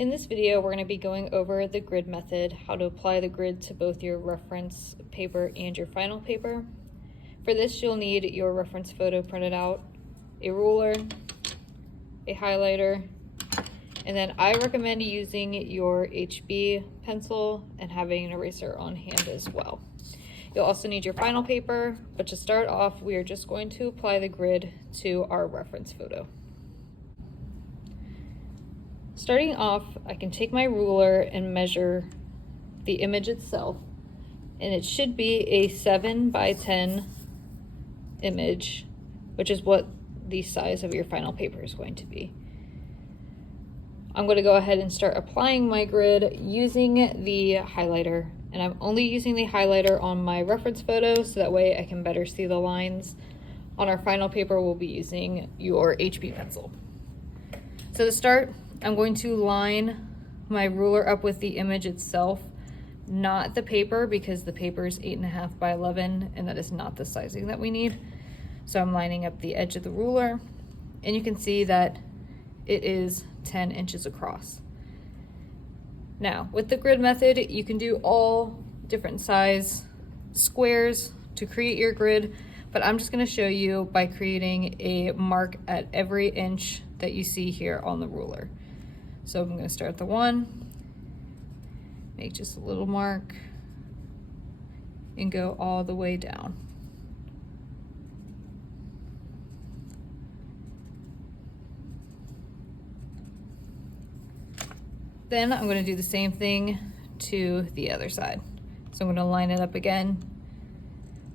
In this video, we're going to be going over the grid method, how to apply the grid to both your reference paper and your final paper. For this, you'll need your reference photo printed out, a ruler, a highlighter, and then I recommend using your HB pencil and having an eraser on hand as well. You'll also need your final paper, but to start off, we are just going to apply the grid to our reference photo. Starting off, I can take my ruler and measure the image itself, and it should be a 7 by 10 image, which is what the size of your final paper is going to be. I'm going to go ahead and start applying my grid using the highlighter, and I'm only using the highlighter on my reference photo so that way I can better see the lines. On our final paper, we'll be using your HB pencil. So to start, I'm going to line my ruler up with the image itself, not the paper, because the paper is 8.5 by 11 and that is not the sizing that we need. So I'm lining up the edge of the ruler, and you can see that it is 10 inches across. Now, with the grid method, you can do all different size squares to create your grid, but I'm just going to show you by creating a mark at every inch that you see here on the ruler. So I'm going to start the 1, make just a little mark, and go all the way down. Then I'm going to do the same thing to the other side. So I'm going to line it up again.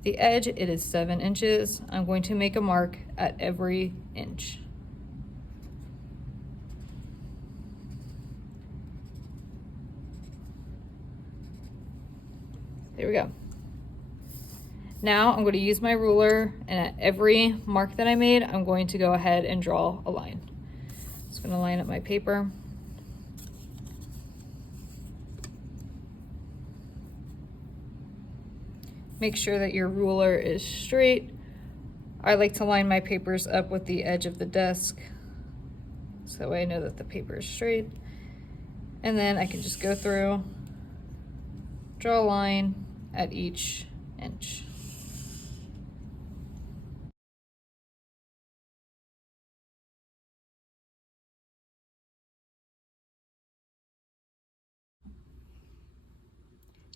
The edge, it is 7 inches. I'm going to make a mark at every inch. There we go. Now I'm going to use my ruler, and at every mark that I made, I'm going to go ahead and draw a line. Just going to line up my paper. Make sure that your ruler is straight. I like to line my papers up with the edge of the desk, so that way I know that the paper is straight. And then I can just go through, draw a line at each inch.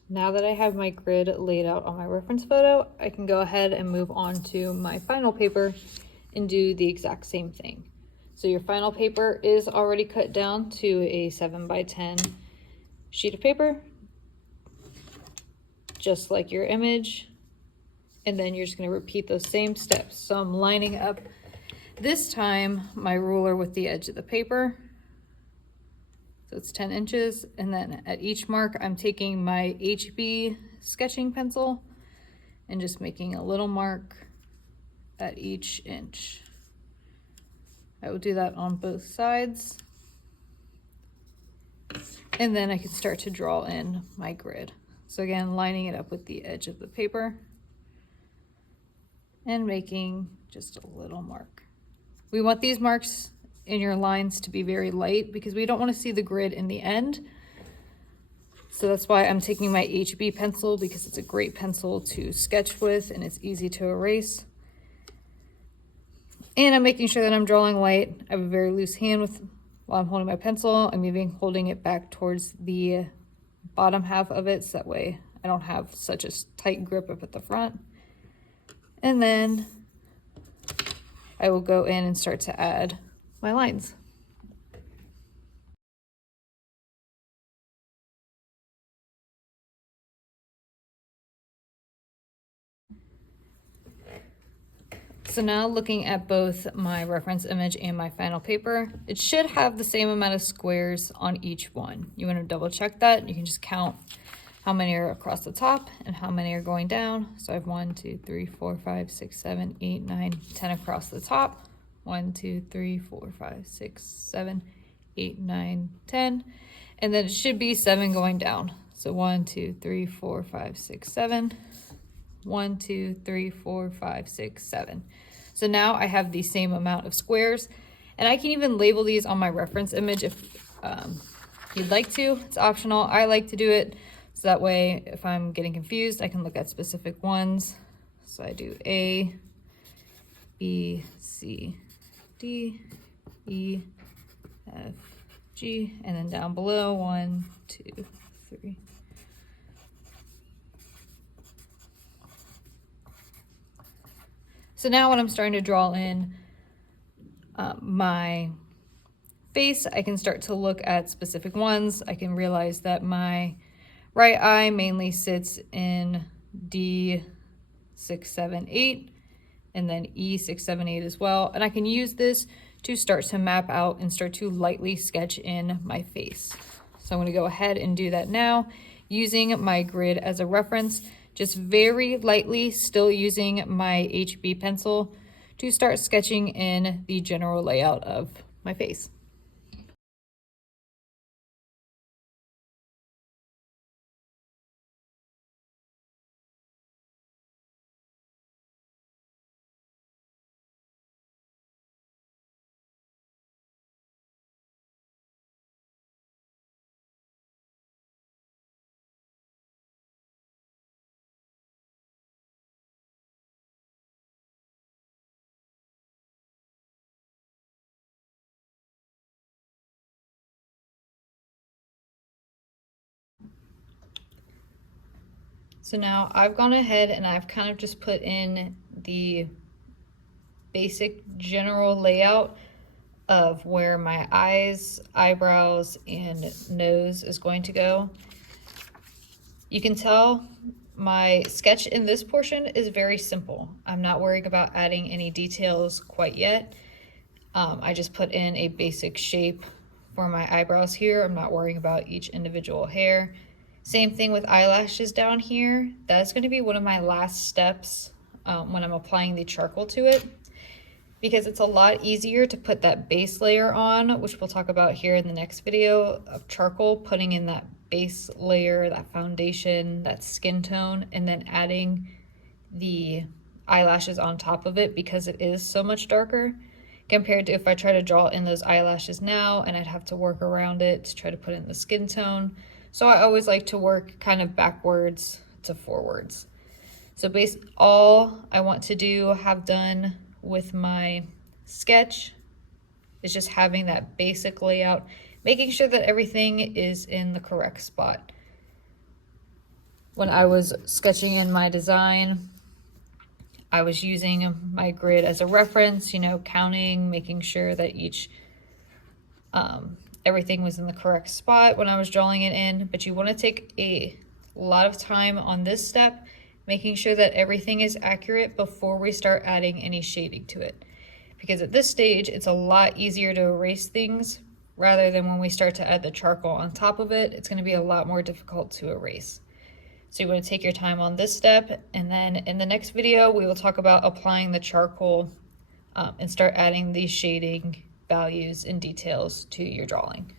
Now that I have my grid laid out on my reference photo, I can go ahead and move on to my final paper and do the exact same thing. So your final paper is already cut down to a 7 by 10 sheet of paper, just like your image. And then you're just going to repeat those same steps. So I'm lining up this time my ruler with the edge of the paper. So it's 10 inches, and then at each mark, I'm taking my HB sketching pencil and just making a little mark at each inch. I will do that on both sides. And then I can start to draw in my grid. So again, lining it up with the edge of the paper and making just a little mark. We want these marks in your lines to be very light because we don't want to see the grid in the end. So that's why I'm taking my HB pencil, because it's a great pencil to sketch with and it's easy to erase. And I'm making sure that I'm drawing light. I have a very loose hand while I'm holding my pencil. I'm even holding it back towards the bottom half of it, so that way I don't have such a tight grip up at the front. And then I will go in and start to add my lines. So now looking at both my reference image and my final paper, it should have the same amount of squares on each one. You want to double check that. You can just count how many are across the top and how many are going down. So I have 1, 2, 3, 4, 5, 6, 7, 8, 9, 10 across the top. 1, 2, 3, 4, 5, 6, 7, 8, 9, 10. And then it should be 7 going down. So 1, 2, 3, 4, 5, 6, 7. 1, 2, 3, 4, 5, 6, 7. So now I have the same amount of squares, and I can even label these on my reference image if you'd like to. It's optional. I like to do it so that way if I'm getting confused, I can look at specific ones. So I do A, B, C, D, E, F, G, and then down below 1, 2, 3. So now when I'm starting to draw in my face, I can start to look at specific ones. I can realize that my right eye mainly sits in D 6, 7, 8, and then E 6, 7, 8 as well. And I can use this to start to map out and start to lightly sketch in my face. So I'm going to go ahead and do that now using my grid as a reference, just very lightly, still using my HB pencil to start sketching in the general layout of my face. So now I've gone ahead and I've kind of just put in the basic general layout of where my eyes, eyebrows, and nose is going to go. You can tell my sketch in this portion is very simple. I'm not worried about adding any details quite yet. I just put in a basic shape for my eyebrows here. I'm not worrying about each individual hair. Same thing with eyelashes down here. That's going to be one of my last steps when I'm applying the charcoal to it, because it's a lot easier to put that base layer on, which we'll talk about here in the next video of charcoal, putting in that base layer, that foundation, that skin tone, and then adding the eyelashes on top of it, because it is so much darker compared to if I try to draw in those eyelashes now and I'd have to work around it to try to put in the skin tone. So I always like to work kind of backwards to forwards. So all I want to have done with my sketch is just having that basic layout, making sure that everything is in the correct spot. When I was sketching in my design, I was using my grid as a reference, counting, making sure that everything was in the correct spot when I was drawing it in. But you want to take a lot of time on this step, making sure that everything is accurate before we start adding any shading to it. Because at this stage, it's a lot easier to erase things rather than when we start to add the charcoal on top of it. It's going to be a lot more difficult to erase. So you want to take your time on this step, and then in the next video, we will talk about applying the charcoal and start adding these shading values and details to your drawing.